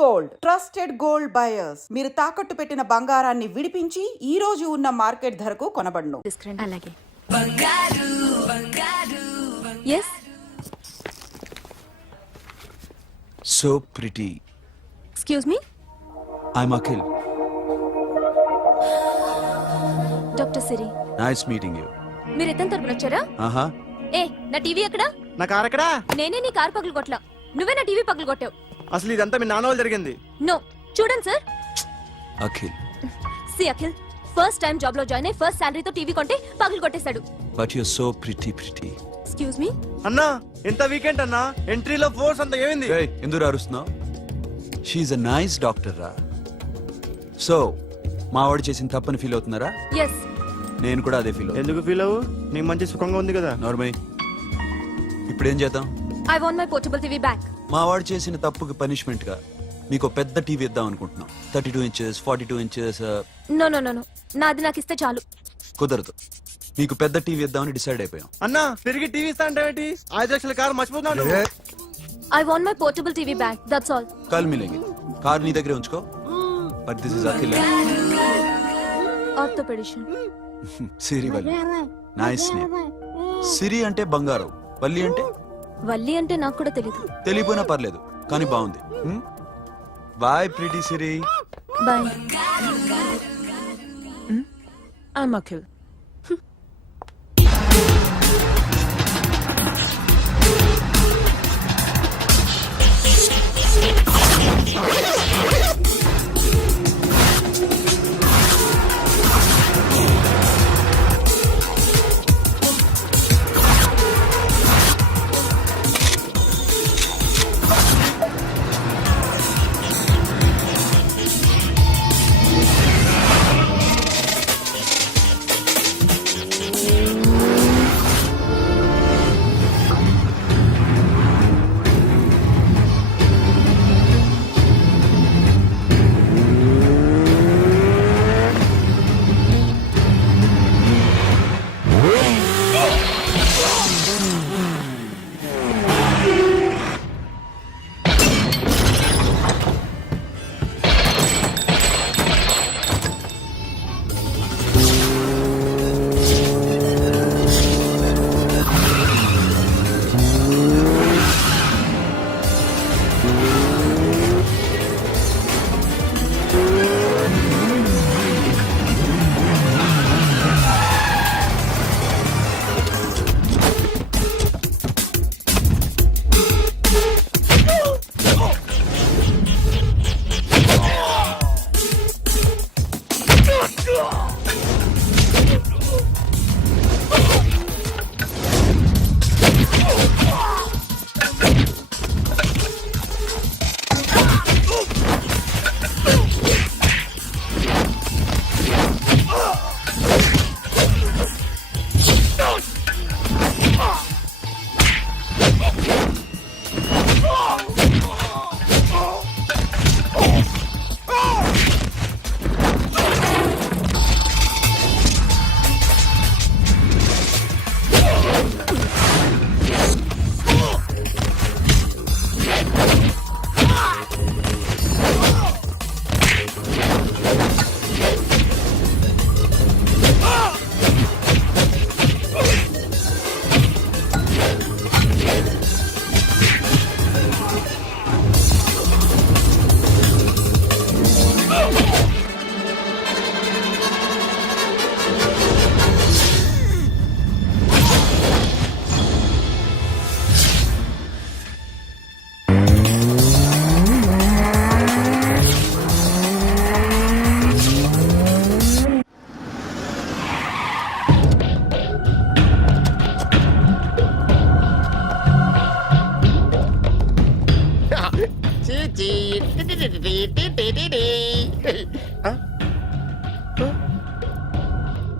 Gold. Trusted gold buyers. మీరు తాకట్టు పెట్టిన బంగారాన్ని విడిపించి ఈ రోజు ఉన్న మార్కెట్ ధరకు కొనబడును. తీసుకురండి అలాగే. Yes so pretty excuse me I'm Akhil doctor Siri nice meeting you మీరు ఇతని తరపున వచ్చారా? ఆహా. ఏ నా టీవీ ఎక్కడా? నా కార్ ఎక్కడా నేనే నీ కార్ పగలు కొట్టలా నువ్వే నా టీవీ పగలు కొట్టావు. అసలు ఇదంతా మీ నాన్న వాళ్ళు జరిగింది. నో చూడండి sir. Akhil. See Akhil first time జాబ్లో జాయిన్ అయ్యి ఫస్ట్ శాలరీతో టీవీ కొంటే పగలు కొట్టేశాడు. But you so pretty pretty excuse me అన్నా ఎంత వీకెండ్ అన్నా ఎంట్రీలో ఫోర్స్ అంత ఏమైంది? ఎందుకు అరుస్తున్నావు? షీఈ్ అ నైస్ డాక్టర్ రా. సో మా వాడు చేసిన తప్పని ఫీల్ అవుతున్నారా? ఎస్ నేను కూడా అదే ఫీల్ అవుతున్నా. ఎందుకు ఫీల్ అవ్వు? నీకు మంచి సుఖంగా ఉంది కదా. నార్మల్ ఇప్పుడు ఏం చేద్దాం I want my portable TV back మా వాడు చేసిన తప్పుకి పనిష్మెంట్గా మీకు పెద్ద టీవీ ఇద్దాం అనుకుంటున్నాం. Thirty two inches forty two inches no no no no. నాది నాకు ఇస్తే చాలు. కుదరదు. మీకు పెద్ద టీవీ ఇద్దామని డిసైడ్ అయిపోయాం. అన్నా తిరిగి టీవీ ఇస్తా అంటే ఏంటి? ఐదు లక్షల కారు మర్చిపోతున్నాడు I want my portable TV back that's all call మిలేంగి కార్ నీ దగ్గరే ఉంచుకో. But this is Akhil. Orthopedician. Siri Valli. Nice name Siri అంటే బంగారం. వల్లి అంటే వల్లి అంటే నాకు కూడా తెలీదు. తెలియపోయినా పర్లేదు కానీ బాగుంది. Bye pretty Siri. Bye. I'm Akhil.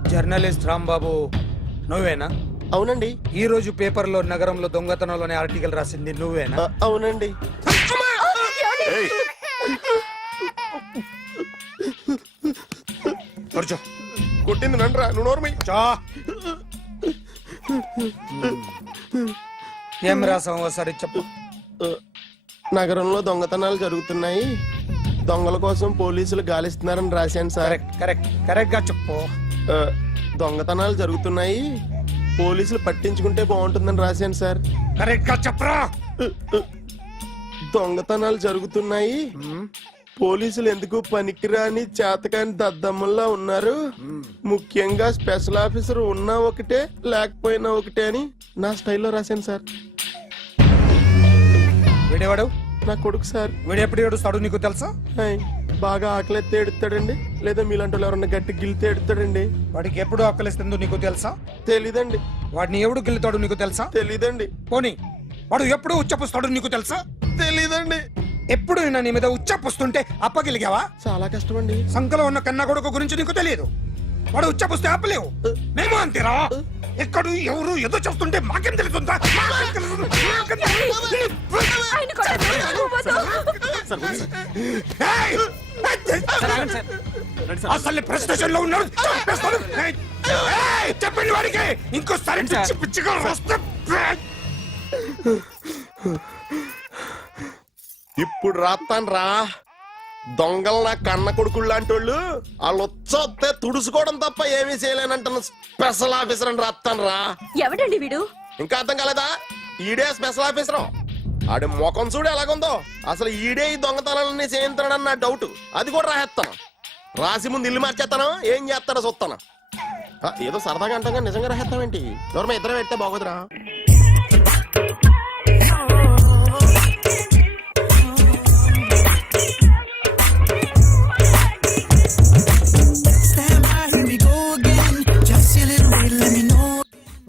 Journalist Rambabu నువ్వేనా? అవునండి. ఈ రోజు పేపర్లో నగరంలో దొంగతనంలోనే ఆర్టికల్ రాసింది నువ్వేనా? అవునండి. కొట్టింది నండ్రా నువ్వు నోర్మి చా. ఏం రాసావు ఒకసారి చెప్పు. నగరంలో దొంగతనాలు జరుగుతున్నాయి. దొంగల కోసం పోలీసులు గాలిస్తున్నారని రాశాను సార్. కరెక్ట్ కరెక్ట్ కరెక్ట్గా చెప్పు. ఆ, దొంగతనాలు జరుగుతున్నాయి. పోలీసులు పట్టించుకుంటే బాగుంటుందని రాశాను సార్. కరెక్ట్గా చెప్పరా? దొంగతనాలు జరుగుతున్నాయి. పోలీసులు ఎందుకు పనికిరాని చేతకాని దద్దమ్మల్లా ఉన్నారు? ముఖ్యంగా స్పెషల్ ఆఫీసర్ ఉన్నా ఒకటే లేకపోయినా ఒకటే అని నా స్టైల్లో రాశాను సార్. వీడేవాడు? నా కొడుకు సార్. వీడు ఎప్పుడు ఏడుస్తాడు నీకు తెలుసా? హాయ్, బాగా ఆకలిస్తే ఎడుతాడండి లేదా మీలాంటి వాళ్ళు ఎవరన్నా గట్టి గిల్తే ఎడుతాడండి వాడికి ఎప్పుడు ఆకలిస్తుందో నీకు తెలుసా? తెలీదండి. వాడిని ఎవడు గిల్లుతాడు నీకు తెలుసా? తెలీదండి. పోనీ వాడు ఎప్పుడు ఉచ్చపుస్తాడు నీకు తెలుసా? తెలీదండి. ఎప్పుడు నేను నీ మీద ఉచ్చపుస్తుంటే అప్పగిలిగావా? చాలా కష్టం అండి సంకలో ఉన్న కన్న కొడుకు గురించి నీకు తెలియదు. వాడు ఉచ్చపుస్తే ఆపలేవు మేము అంతేరా ఎక్కడు ఎవరు ఏదో చేస్తుంటే మాకేం తెలుస్తుందా మాకేం తెలుస్తుంది? మాకేం తెలుస్తుంది? ఆయన కొట్టొద్దు. వద్దు. ఏయ్! అసలు ప్రెస్టేషన్లో ఉన్నాడు చంపేస్తాడు. ఏయ్! ఏయ్! చెప్పండి వాడికి ఇంకోసారి పిచ్చి పిచ్చిగా వస్తే ఇప్పుడు రాత్తాను రా దొంగలు నా కన్న కొడుకులు లాంటి వాళ్ళు వాళ్ళు వచ్చొస్తే తుడుచుకోవడం తప్ప ఏమీ చేయలేనంటున్న స్పెషల్ ఆఫీసర్ అని రాత్తాను రా ఎవడండి వీడు? ఇంకా అర్థం కాలేదా? ఈడే స్పెషల్ ఆఫీసర్ ఆడి ముఖం చూడు ఎలాగుందో. అసలు ఈడే ఈ దొంగతనాలన్నీ చేయించాడని నా డౌట్ అది కూడా రాసేస్తాను రాసి ముందు ఇల్లు మార్చేస్తాను ఏం చేస్తాడో చూస్తాను. ఏదో సరదాగా అంటాం నిజంగా రాసేస్తామేంటి ఎవరు మా ఇద్దరం పెడితే బాగోదురా.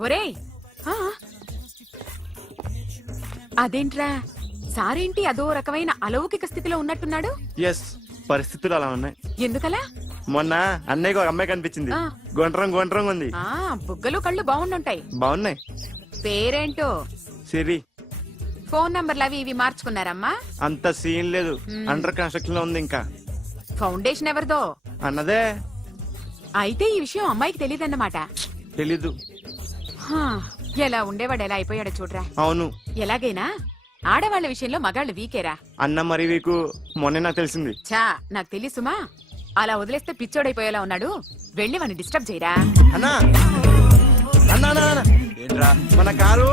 ఒరేయ్? అదేంట్రా? సారేంటి అదో రకమైన అలౌకిక స్థితిలో ఉన్నట్టున్నాడు? ఎస్ పరిస్థితులు అలా ఉన్నాయి. ఎందుకలా? మొన్న అన్నయ్యకి ఒక అమ్మాయి కనిపించింది. ఆ. గుండ్రం గుండ్రం ఉంది. ఆ బుగ్గలు కళ్ళు బాగుండుంటాయి. బాగున్నాయి. పేరేంటో? సిరి. ఫోన్ నంబర్లు అవి ఇవి మార్చుకున్నారమ్మా? అంత సీన్ లేదు. అండర్ కన్స్ట్రక్షన్లో ఉంది ఇంకా. ఫౌండేషన్ ఎవరిదో? అన్నదే. అయితే ఈ విషయం అమ్మాయికి తెలియదన్నమాట. తెలీదు. హా, ఎలా ఉండేవాడు ఎలా అయిపోయాడో చూడరా. అవును. ఎలాగైనా ఆడవాళ్ళ విషయంలో మగాళ్ళు వీకేరా. అన్న మరి వీకు మొన్నే నాకు తెలిసింది. చా నాకు తెలుసుమా అలా వదిలేస్తే పిచ్చోడైపోయేలా ఉన్నాడు. వెళ్ళి వాడిని డిస్టర్బ్ చేయరా. అన్నా. అన్నా అన్నా, అన్నా. ఏంట్రా? మన కారు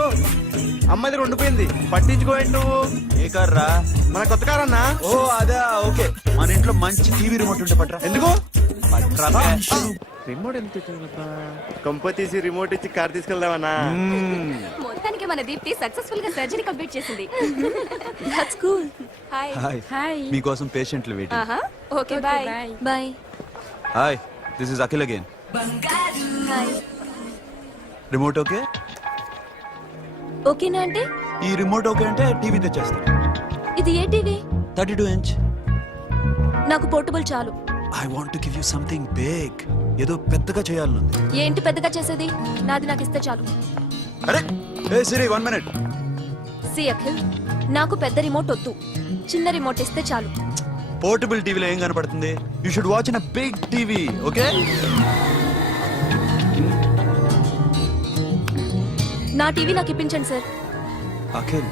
అమ్మాయిది ఉండిపోయింది పట్టించుకోండి నువ్వు. ఏ కార్ రా మన కొత్త కారు అన్నా. ఓ అదా ఓకే. మన ఇంట్లో మంచి టీవీ రిమోట్ ఉంటే పట్రా ఎందుకు? పట్రా. రిమోట్ ఎంత కంప తీసి రిమోట్ ఇచ్చి కార్ తీసుకెళ్దామన్నా. మొత్తానికి మన దీప్తి సక్సెస్ఫుల్గా సర్జరీ కంప్లీట్ చేసింది. That's cool hi hi hi మీకోసం పేషెంట్లు వెయిటింగ్ ఆహా okay bye bye hi this is Akhil again hi remote okay ఓకేనా అంటే ఈ రిమోట్ ఓకే అంటే టీవీ తెచ్చేస్తాను ఇది ఏ టీవీ థర్టీ టూ ఇంచ్ నాకు పోర్టబుల్ చాలు. I want give you something big ఏదో పెద్దగా చేయాలనుంది. ఏంటి పెద్దగా చేసేది? నాది నాకు ఇస్తే చాలు. అరే! ఏ Siri one minute. See Akhil నాకు పెద్ద రిమోట్ వద్దు. చిన్న రిమోట్ ఇస్తే చాలు. పోర్టబుల్ టీవీలో ఏం కనపడుతుంది? You should watch in big TV okay? నా టీవీ నాకు ఇప్పించండి sir. Akhil.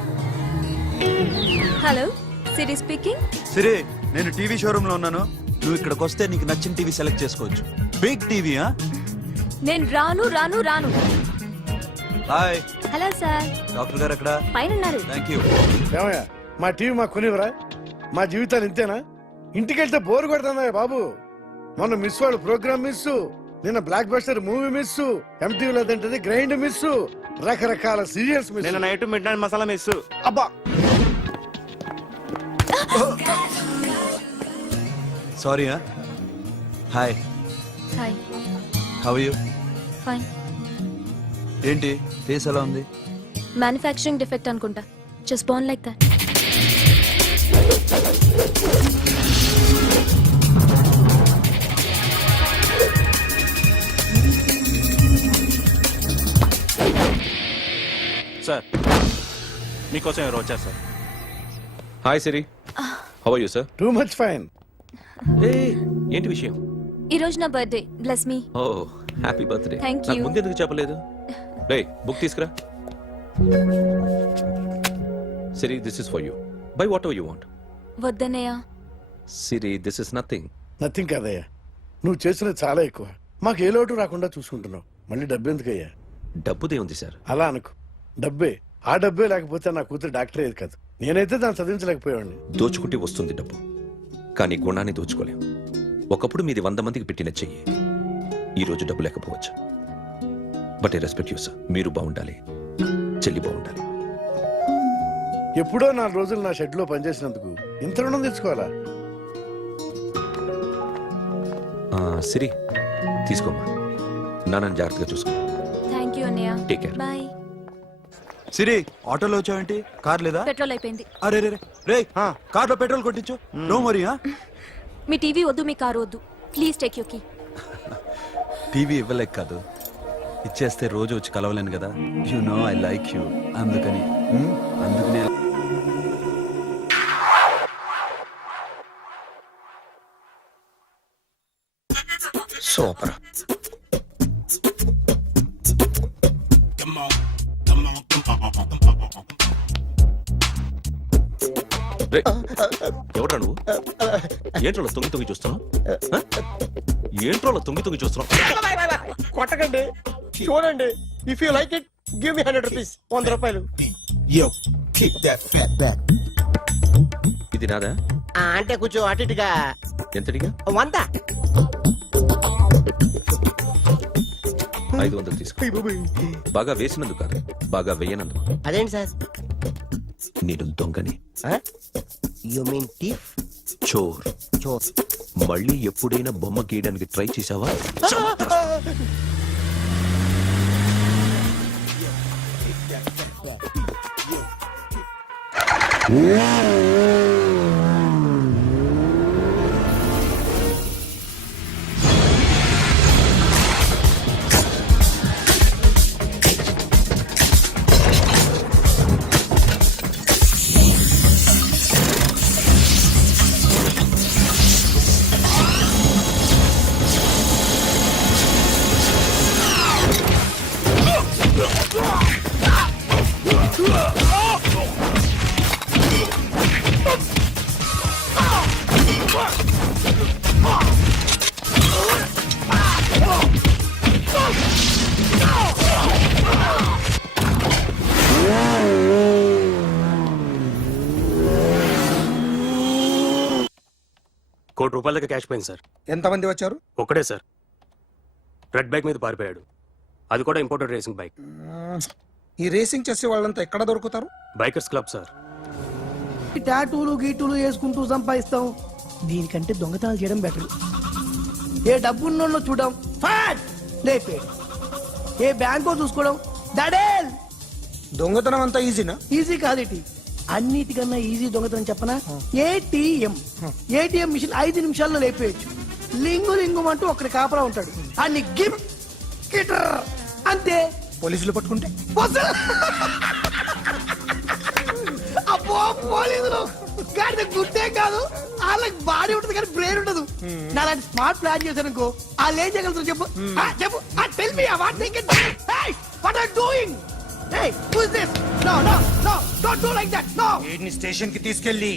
Hello Siri speaking? Siri నేను టీవీ షోరూమ్లో ఉన్నాను. నువ్వు ఇక్కడికి వస్తే నీకు నచ్చిన టీవీ సెలెక్ట్ చేసుకోవచ్చు. బిగ్ టీవీ నేను రాను రాను రాను. Hi hello sir. డాక్టర్ గారు ఎక్కడ? పైన ఉన్నారు థ్యాంక్ యూ ఏమయ్యా మా టీవీ మాకు కొనివరా మా జీవితాలు ఇంతేనా? ఇంటికెళ్తే బోర్ కొడుతుందా బాబు? మొన్న మిస్ వాళ్ళు ప్రోగ్రామ్ మిస్ నిన్న బ్లాక్ బస్టర్ మూవీ మిస్ ఎంటీవీలో తింటది గ్రైండ్ మిస్ రకరకాల సీరియల్స్ మిస్. నేను night midnight masala miss. అబ్బా! Sorry hi hi how you fine ఏంటి ఫేస్ ఎలా ఉంది? మ్యానుఫ్యాక్చరింగ్ డిఫెక్ట్ అనుకుంటా. Just bone like that sir మీకోసం ఎవరు వచ్చారు sir hi Siri how you sir too much fine ఏంటి విషయం? ఈ రోజు నా birthday. Bless me oh happy birthday. Thank నాకు you. ముందు ఎందుకు చెప్పలేదు? రే బుక్ తీసుకురా. Siri this is for you buy whatever you want వద్దన్నయ్య. Siri this is nothing nothing కాదయ్యా. నువ్వు చేసినది చాలా ఎక్కువ. మాకు ఏ లోటు రాకుండా చూసుకుంటున్నావు. మళ్ళీ డబ్బు ఎందుకయ్యా? డబ్బుదే ఉంది సార్. అలా అనుకో. డబ్బే. ఆ డబ్బే లేకపోతే నా కూతురు డాక్టర్ అయ్యేది కాదు. నేనైతే దాన్ని చదివించలేకపోయాడిని దోచుకుంటే వస్తుంది డబ్బు. కానీ గుణాన్ని దోచుకోలేం. ఒకప్పుడు మీది వంద మందికి పెట్టిన చెయ్యి. ఈ రోజు డబ్బు లేకపోవచ్చు. But I respect you sir. మీరు బాగుండాలి. చెల్లి బాగుండాలి. ఎప్పుడో నాలుగు రోజులు నా షెడ్లో పనిచేసినందుకు ఇంత రుణం తెచ్చుకోవాలా ఆ, సిరి తీసుకోమ్మా. నాన్నని జాగ్రత్తగా చూసుకో. థ్యాంక్ యూ అన్నయ్య. Take care. బాయ్ సిరి ఆటోలో వచ్చావేంటి కార్ లేదా? పెట్రోల్ అయిపోయింది. అరే రే రే. రే కార్లో పెట్రోల్ కొట్టించు. నో మరి మీ టీవీ వద్దు మీ కారు వద్దు. Please take you key TV ఇవ్వలేక కాదు. ఇచ్చేస్తే రోజు వచ్చి కలవలేను కదా. You know I like you అందుకని? అందుకనే సూపర్ రే, ఎవడ్రా నువ్వు? ఏంట్రోలో తొంగి తొంగి చూస్తున్నావు? ఏంట్రోలో తొంగి తొంగి చూస్తున్నావు? కొట్టకండి. చూడండి. If you like it give me hundred rupees వంద రూపాయలు. ఇది నాదా? అంటే కొంచెం అటు ఇటుగా. వంద. ఐదు వందలు తీసుకో. బాగా వేసినందుకు కాదు బాగా వేయనందుకు. అదేంటి సార్? నేను దొంగని. యు మీన్ టీఫ్ చోర్. చోర్. మళ్ళీ ఎప్పుడైనా బొమ్మ గీయడానికి ట్రై చేసావా కోటి రూపాయల దాకా క్యాష్ పోయింది సార్. ఎంతమంది వచ్చారు? ఒక్కడే సార్. రెడ్ బైక్ మీద పారిపోయాడు. అది కూడా ఇంపోర్టెడ్ రేసింగ్ బైక్ ఈ రేసింగ్ చేసే వాళ్ళంతా ఎక్కడ దొరుకుతారు? Bikers club sir. టాటూలు గీటూలు వేసుకుంటూ సంపాదిస్తాం. దీనికంటే దొంగతనాలు చేయడం బెటర్ ఏ డబ్బున్నోళ్ళు చూడడం ఫాట్ లేపే. ఏ బ్యాంకో చూసుకోవడం. దడేల్ దొంగతనం అంతా ఈజీనా ఈజీ కాదేటి అన్నిటికన్నా ఈజీ దొంగతనం చెప్పనా? ఏటీఎం ఏటీఎం మిషన్ ఐదు నిమిషాల్లో లేపేయచ్చు. లింగు లింగు అంటూ ఒకటి కాపలా ఉంటాడు. అన్ని గిమ్ గిటర్ అంతే. పోలీసులు పట్టుకుంటే? వదలు. అబ్బో పోలీసులు. గాడి గుడ్డే కాదు. వాళ్ళకి బాడీ ఉంటుంది కానీ బ్రెయిన్ ఉండదు. నా అలాంటి స్మార్ట్ ప్లాన్ చేశాను వాళ్ళు ఏం చేయగలుగుతారు చెప్పు. ఆ, చెప్పు. Tell me what think what are doing Hey, who is this? No, no, no, don't do like that. No. వీడిని స్టేషన్కి తీసుకెళ్ళి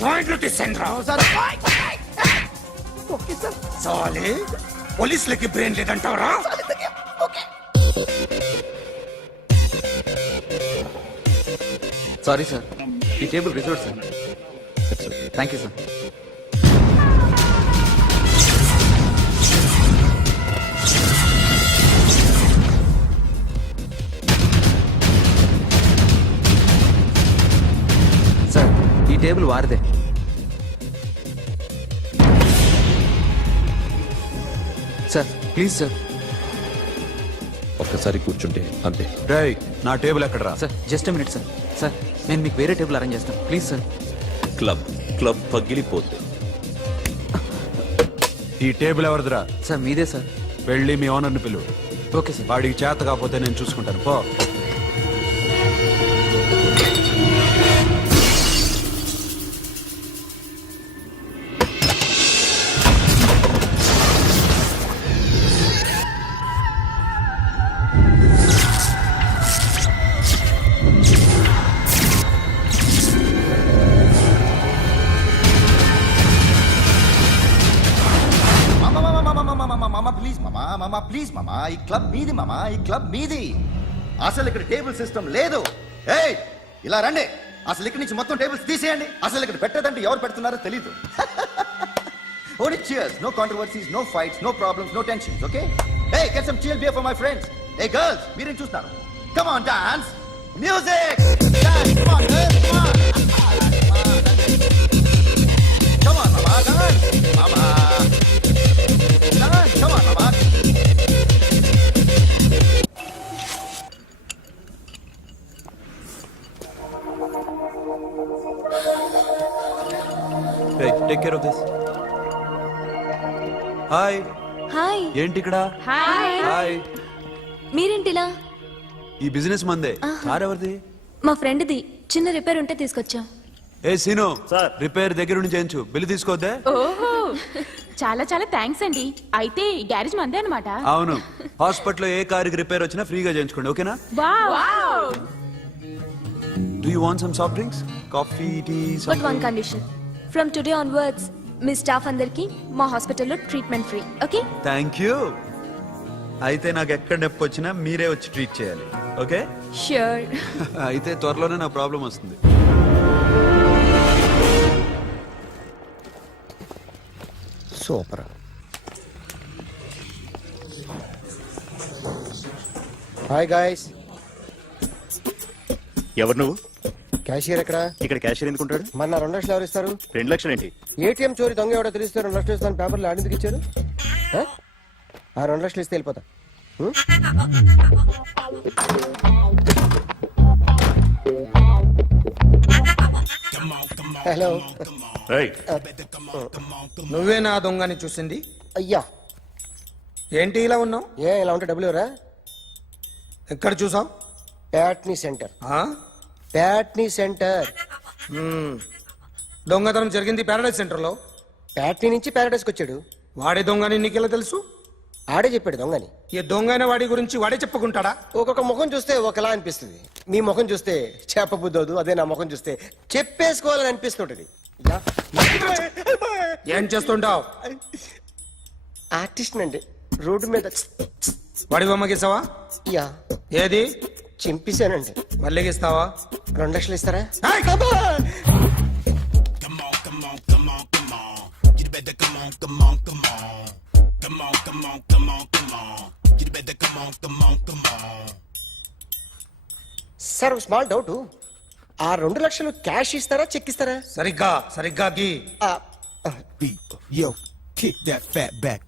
జాయింట్లు తీసేయండి రా No, sir. Hey, hey, hey. Okay, sir. సాలే పోలీసులకి బ్రెయిన్ లేదంటావరా Okay. సారీ సార్ ఈ table reserve sir thank you sir table వారిదే. Sir please sir. ఒక్కసారి కూర్చుంటే అంతే. రేయ్ నా టేబుల్ ఎక్కడరా? Sir just minute sir sir నేను మీకు వేరే టేబుల్ అరేంజ్ చేస్తాను. ప్లీజ్ సార్ క్లబ్ క్లబ్ పగిలిపోద్ది ఈ టేబుల్ ఎవరిదిరా? సార్ మీదే సార్. వెళ్ళి మీ ఓనర్ని పిలువు. Okay sir. వాడికి చేత కాకపోతే నేను చూసుకుంటాను. పో. ప్లీజ్ మామా? ఈ క్లబ్ మీది మామా? ఈ క్లబ్ మీది? అసలు ఇక్కడ టేబుల్ సిస్టమ్ లేదు. ఏ ఇలా రండి. అసలు ఇక్కడి నుంచి మొత్తం టేబుల్స్ తీసేయండి. అసలు ఇక్కడ పెట్టేదంటే ఎవరు పెడుతున్నారో తెలియదు only cheers no controversies no fights no problems no tensions okay hey get some chill for my friends hey girls మీరేం చూస్తారు come on dance music take care of this hi hi ఏంటి ఇక్కడ? హాయ్ హాయ్ మీరేంటిలా? ఈ business మందే. Car ఎవరిది మా ఫ్రెండ్ది. చిన్న రిపేర్ ఉంటే తీసుకొచ్చాం. ఏ సీను. సార్. రిపేర్ దగ్గర నుంచి చేయించు. బిల్లు తీసుకోవద్దే ఓహో. చాలా చాలా థ్యాంక్స్ అండి. అయితే ఈ గ్యారేజ్ మందే అనమాట అవును. హాస్పిటల్లో ఏ కారుకి రిపేర్ వచ్చినా ఫ్రీగా చేయించుకోండి. ఓకేనా? Do you want some soft drinks coffee tea but one condition from today onwards me staff అందరికి మా హాస్పిటల్లో treatment free okay thank you అయితే నాకు ఎక్కడ నొప్పి వచ్చినా మీరే వచ్చి ట్రీట్ చేయాలి ఓకే ష్యూర్ అయితే త్వరలోనే నా ప్రాబ్లం వస్తుంది. సూపర్ హాయ్ గాయస్ ఎవరు నువ్వు? క్యాషియర్ ఎక్కడ? ఇక్కడ క్యాషియర్ ఎందుకుంటాడు? మన రెండు లక్షలు ఎవరు ఇస్తారు? రెండు లక్షలు ఏంటి ఏటీఎం చోరీ దొంగ ఎవడో తెలిస్తే రెండు లక్షలు ఇస్తాను పేపర్లు ఆడిందుకు ఇచ్చారు? ఆ? ఆ రెండు లక్షలు ఇస్తే వెళ్ళిపోతా. ఉం? హలో. నువ్వే నా దొంగని చూసింది? అయ్యా. ఏంటి ఇలా ఉన్నావు? ఏ ఇలా ఉంటే డబ్బులు ఎవరా? ఎక్కడ చూసావు? ప్యాట్నీ సెంటర్. ప్యాట్నీ సెంటర్. దొంగతనం జరిగింది పారాడైజ్ సెంటర్లో ప్యాట్నీ నుంచి ప్యారడైస్కి వచ్చాడు. వాడే దొంగని నీకెలా తెలుసు? ఆడే చెప్పాడు దొంగని. ఈ దొంగైన వాడి గురించి వాడే చెప్పుకుంటాడా? ఒక్కొక్క ముఖం చూస్తే ఒకలా అనిపిస్తుంది. మీ ముఖం చూస్తే చేపబుద్దోదు అదే నా ముఖం చూస్తే చెప్పేసుకోవాలని అనిపిస్తుంటది. యా. ఏం చేస్తుంటావు? ఆర్టిస్ట్ అండి రోడ్డు మీద. వాడి బొమ్మ గీసావా? యా. ఏది? చింపేశానండి. మళ్ళీ గీస్తావా? రెండు లక్షలు ఇస్తారా! సార్ ఒక స్మాల్ డౌట్ ఆ రెండు లక్షలు క్యాష్ ఇస్తారా చెక్ ఇస్తారా? సరిగ్గా సరిగ్గా గీ. Yo, kick that fat back.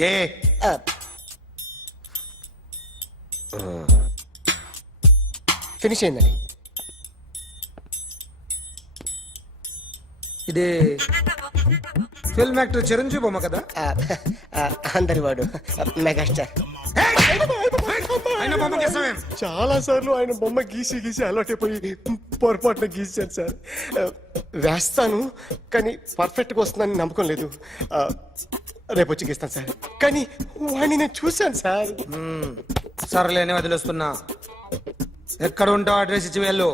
ఏ. ఫినిష్ అయిందండి ఇది ఫిల్మ్ యాక్టర్ చిరంజీవి బొమ్మ కదా? అందరి వాడు మెగాస్టార్. ఆయన బొమ్మ చాలా సార్లు ఆయన బొమ్మ గీసి గీసి అలవాటైపోయి పొరపాటున గీసాను సార్. వేస్తాను కానీ పర్ఫెక్ట్గా వస్తుందని నమ్మకం లేదు. రేపు వచ్చి గీస్తాను సార్. కానీ వాడిని నేను చూశాను సార్. సర్లేని వదిలేస్తున్నా. ఎక్కడ ఉంటావు అడ్రస్ ఇచ్చి వెళ్ళు.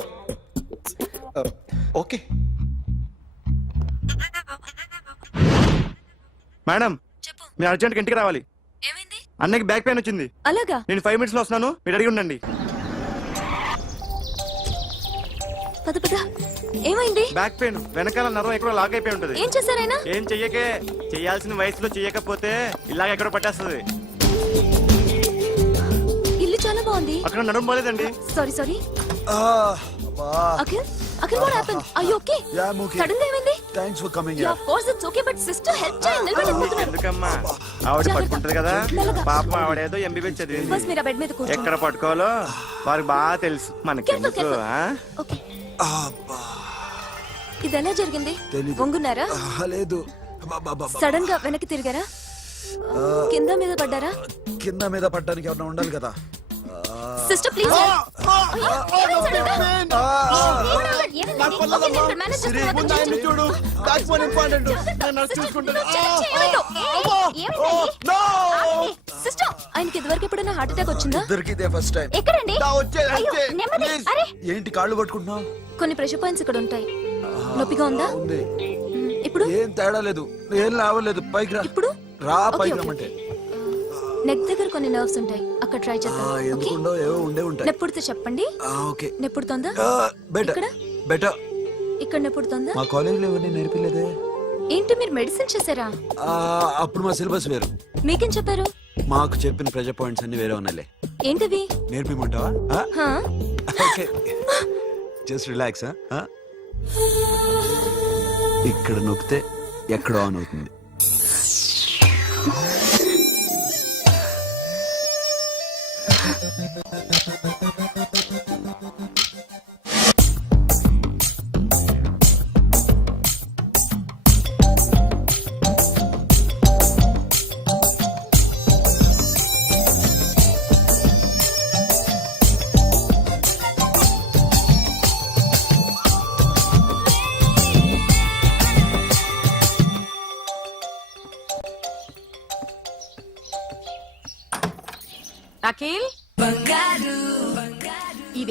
ఓకే. మేడం మీరు అర్జెంట్గా ఇంటికి రావాలి. ఏమైంది? అన్నకి బ్యాక్ పెయిన్ వచ్చింది. అలాగా? నేను ఫైవ్ మినిట్స్లో వస్తున్నాను. మీరు అడిగి ఉండండి. పద పద. ఏమైంది? బ్యాక్ పెయిన్ వెనకాల నరం ఎక్కడో లాక్ అయిపోయి ఉంటది. ఏం చేశారైనా ఏం చెయ్యకే? చేయాల్సిన వయసులో చెయ్యకపోతే ఇలాగ ఎక్కడో పట్టేస్తుంది. ఇల్లు చాలా బాగుంది. అక్కడ నడుము sorry sorry Akhil Akhil what happen I okay Yeah, I'm okay. సడన్గా ఏమైంది thanks for coming ya of course it's okay but sister help చేయండి ఎందుకమ్మా? ఆవిడ. పట్టుకుంటది కదా. పాపం ఆవిడేదో ఎంబీబీ చదివింది. ఫస్ట్ మీరు బెడ్ మీద కూర్చోండి. ఎక్కడ పట్టుకోవాలో? వారికి బాగా తెలుసు. మనకి. ఓకే ఇది ఎలా జరిగింది. వంగున్నారా? లేదు. సడన్గా వెనక్కి తిరిగారా? కింద మీద పడ్డారా? కింద మీద పడ్డానికి ఏమన్నా ఉండాలి కదా. Sister please. చూడు. దాట్స్ వన్ ఇంపార్టెంట్ నేను చూసుకుంటాను సిస్టర్ ఆయనకి ఇదివరకు ఎప్పుడైనా హార్ట్ అటాక్ వచ్చిందా? ఇద్దరికి ఇదే ఫస్ట్ టైం ఎక్కడండి? అయ్యో. నెమ్మది. అరే. ఏంటి కాళ్ళు పట్టుకుంటున్నావు? కొన్ని ప్రెషర్ పాయింట్స్ ఇక్కడ ఉంటాయి. నొప్పిగా ఉందా? ఉంది. మ్, ఇప్పుడు? ఏం తేడా లేదు. ఏం లావలేదు పైకి రా. ఇప్పుడు? రా ఓకే, పైకి. రమ్మంటే. నెక్ దగ్గర కొన్ని నర్వ్స్ ఉంటాయి. అక్కడ ట్రై ఆ, చేద్దాం ఓకే? ఎందుకుండో ఏవో ఉండే ఉంటాయి. నెప్పుడుతో చెప్పండి. ఆ, ఓకే. నెప్పుడుతోందా? బెటర్ ఇక్కడ? బెటర్ ఇక్కడ నెప్పుడుతోందా? మా కాలేజీలో ఎవరిని నేర్పిలేదే? ఏంటి మీరు మెడిసిన్ చేశారా? ఆ, అప్పుడు మా సిలబస్ వేరు. మీకేం చెప్పారు? మాకు చెప్పిన ప్రెజర్ పాయింట్స్ అన్ని వేరే ఉన్నాయిలే. ఏంటివి నేర్పిమంటావా? హా? ఓకే జస్ట్ రిలాక్స్ ఇక్కడ నొక్కితే ఎక్కడ ఆన్ అవుతుంది.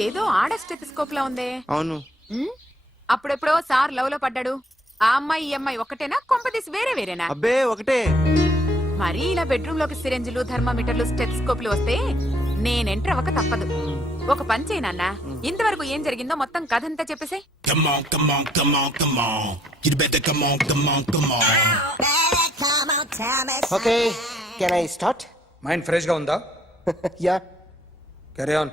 ఇదేదో ఆడ స్టెథిస్కోప్ లా ఉందే. అవును. ఉమ్, అప్పుడెప్పుడో సార్ లవ్లో పడ్డాడు. ఆ అమ్మాయి ఈ అమ్మాయి ఒకటేనా? కొంపదీసి వేరే వేరేనా? అబ్బే ఒకటే. మరీ ఇలా బెడ్రూమ్లోకి సిరెంజులు థర్మామీటర్లు స్టెథిస్కోప్లు వస్తే నేను ఎంటర్ అవ్వక తప్పదు. ఒక పని చేయి నాన్న. ఇంతవరకు ఏం జరిగిందో మొత్తం కథ అంతా చెప్పేసే Come on, come on, come on, come on. You better come on, come on, come on. Okay can I start mind ఫ్రెష్గా ఉందా? Ya carry on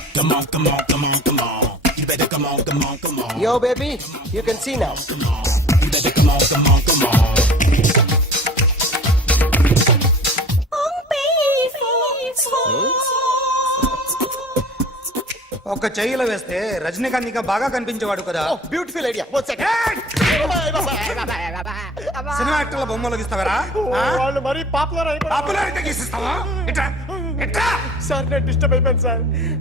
Come on, come on, come on, come on. You better come on, come on, come on. Yo baby you can see now You better come on, come on, come on. ఒక చెయ్యిలో వేస్తే రజనీకాంత్ ఇంకా బాగా కనిపించేవాడు కదా. Beautiful idea one second cinema యాక్టర్ల బొమ్మలు గీస్తావరా? వాళ్ళు మరీ పాపులర్ గీసిస్తావా? సార్ నేను డిస్టర్బ్ అయిపోయాను సార్.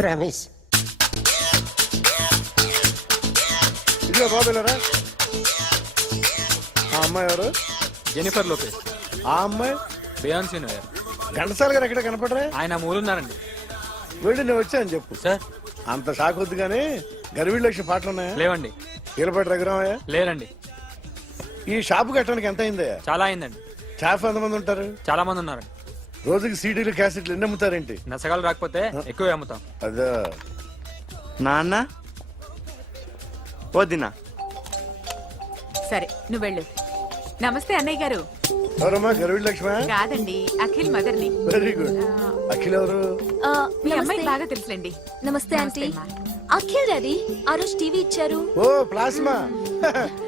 Ramesh ఇదిగో బాబులరా ఆ అమ్మాయి ఎవరు? Jennifer Lopez. ఆ అమ్మాయి? Beyoncé knower. ఘంటసాల గారు ఎక్కడ కనపడరా? ఆయన మూలున్నారండి వెళ్ళి నేను వచ్చాను చెప్పు. సార్. అంత షాక్ వద్దు కానీ గర్వీళ్ళు లక్ష పాటలు ఉన్నాయా? లేవండి. కీలపాటి రఘురామయ్య? లేరండి. ఈ షాపు కట్టడానికి ఎంత అయిందయ్యా? చాలా అయిందండి. షాప్ ఎంతమంది ఉంటారు? చాలా మంది ఉన్నారండి. రోజుకి సీడీలు క్యాసెట్లు ఎన్ని అమ్ముతారేంటి? నసగాలు రాకపోతే ఎక్కువ అమ్ముతాం. అదే. నాన్న? వద్దినా సరే నువ్వు వెళ్ళు. నమస్తే అన్నయ్య గారు. ఎవరమ్మా? గర్వీళ్ళ లక్ష్మ కాదండి అఖిల్ మదర్ని. వెరీ గుడ్ అఖిల్ ఎవరు? ఆ, మీ నమస్తే. అమ్మాయి బాగా తెలుసులేండి. నమస్తే ఆంటీ. అఖిల్ డాడీ ఆ రోజు టీవీ ఇచ్చారు. ఓ ప్లాస్మా.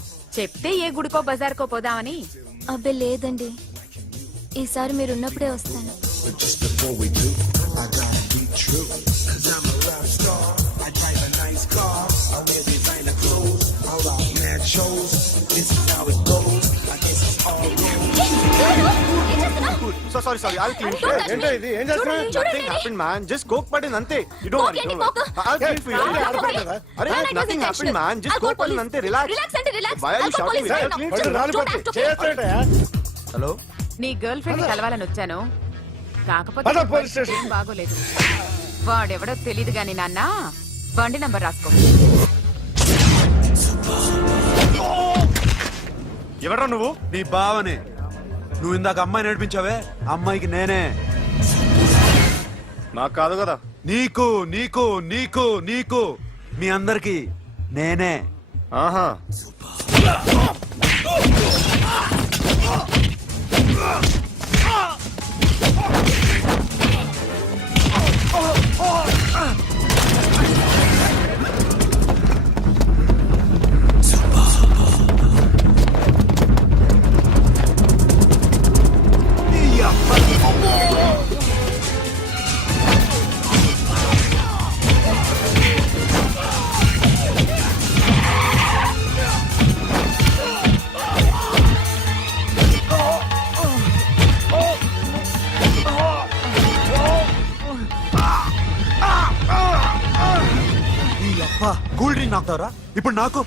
చెప్తే ఏ గుడికో బజార్కో పోదామని? అబ్బే లేదండి. ఈసారి మీరు ఉన్నప్పుడే వస్తాను so sorry sorry I clean Don't touch ఏంటో me. ఇది? ఏం చేస్తున్నా చూడండి, చూడండి. Nothing happen man just coke పడింది అంతే. You don't worry I clean for you? అరే nothing happen. Man just coke పడింది. అంతే. రిలాక్స్ అంటే హలో నీ గర్ల్ ఫ్రెండ్ కలవాలని వచ్చాను. కాకపోతే పోలీస్ స్టేషన్. ఏం బాగోలేదు. వాడెవడో తెలియదు గాని నాన్న బండి నంబర్ రాసుకో. ఎవరా నువ్వు? నీ బావని. నువ్వు ఇందాక అమ్మాయి నడిపించావే అమ్మాయికి నేనే. నాకు కాదు కదా. నీకు నీకు నీకు నీకు. మీ అందరికి నేనే. ఆహా. కూల్ డ్రింక్ నాకుతారా ఇప్పుడు నాకు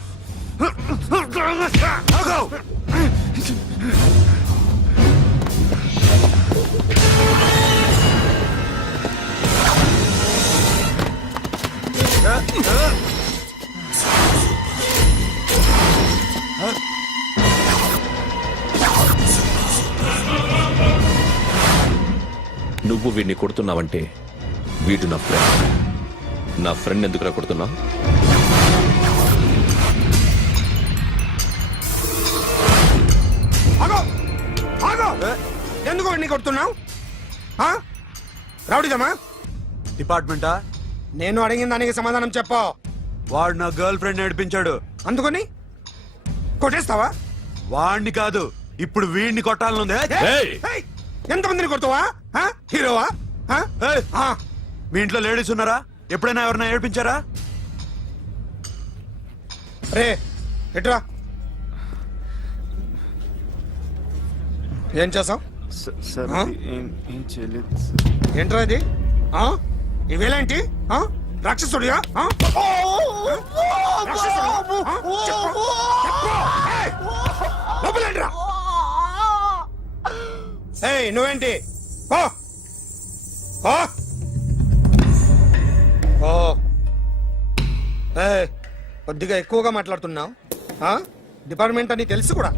నువ్వు వీడిని కొడుతున్నావంటే వీడు నా ఫ్రెండ్ నా ఫ్రెండ్ ఎందుకురా కొడుతున్నావు? ఆగో! ఆగో! ఎందుకు వాడిని కొడుతున్నావు? ఆ? రౌడీదమ్మా డిపార్ట్మెంటా? నేను అడిగిన దానికి సమాధానం చెప్పు. వాడు నా గర్ల్ ఫ్రెండ్ నడిపించాడు. అందుకని? కొట్టేస్తావా? వాడిని కాదు ఇప్పుడు వీడిని కొట్టాలనుంది. ఏయ్! ఏయ్! ఎంతమందిని కొడతావా? ఆ? హీరోవా? ఆ? ఏయ్! ఆ. మీ ఇంట్లో లేడీస్ ఉన్నారా? ఎప్పుడైనా ఎవరైనా ఏడిపించారా రే ఎట్రా ఏం చేసావు సార్ ఆ? ఏం ఏం చేయలేదు ఏంట్రా ఇది ఆ? ఇవేలాంటి ఆ? రాక్షసుడియా ఆ? రాక్షసుడియా? ఆ? చెప్పు. చెప్పు. ఏయ్! లోపలేంట్రా? ఏయ్ నువ్వేంటి పో. పో. ఓ. ఏయ్, కొద్దిగా ఎక్కువగా మాట్లాడుతున్నావు డిపార్ట్మెంట్ అని తెలుసు కూడా.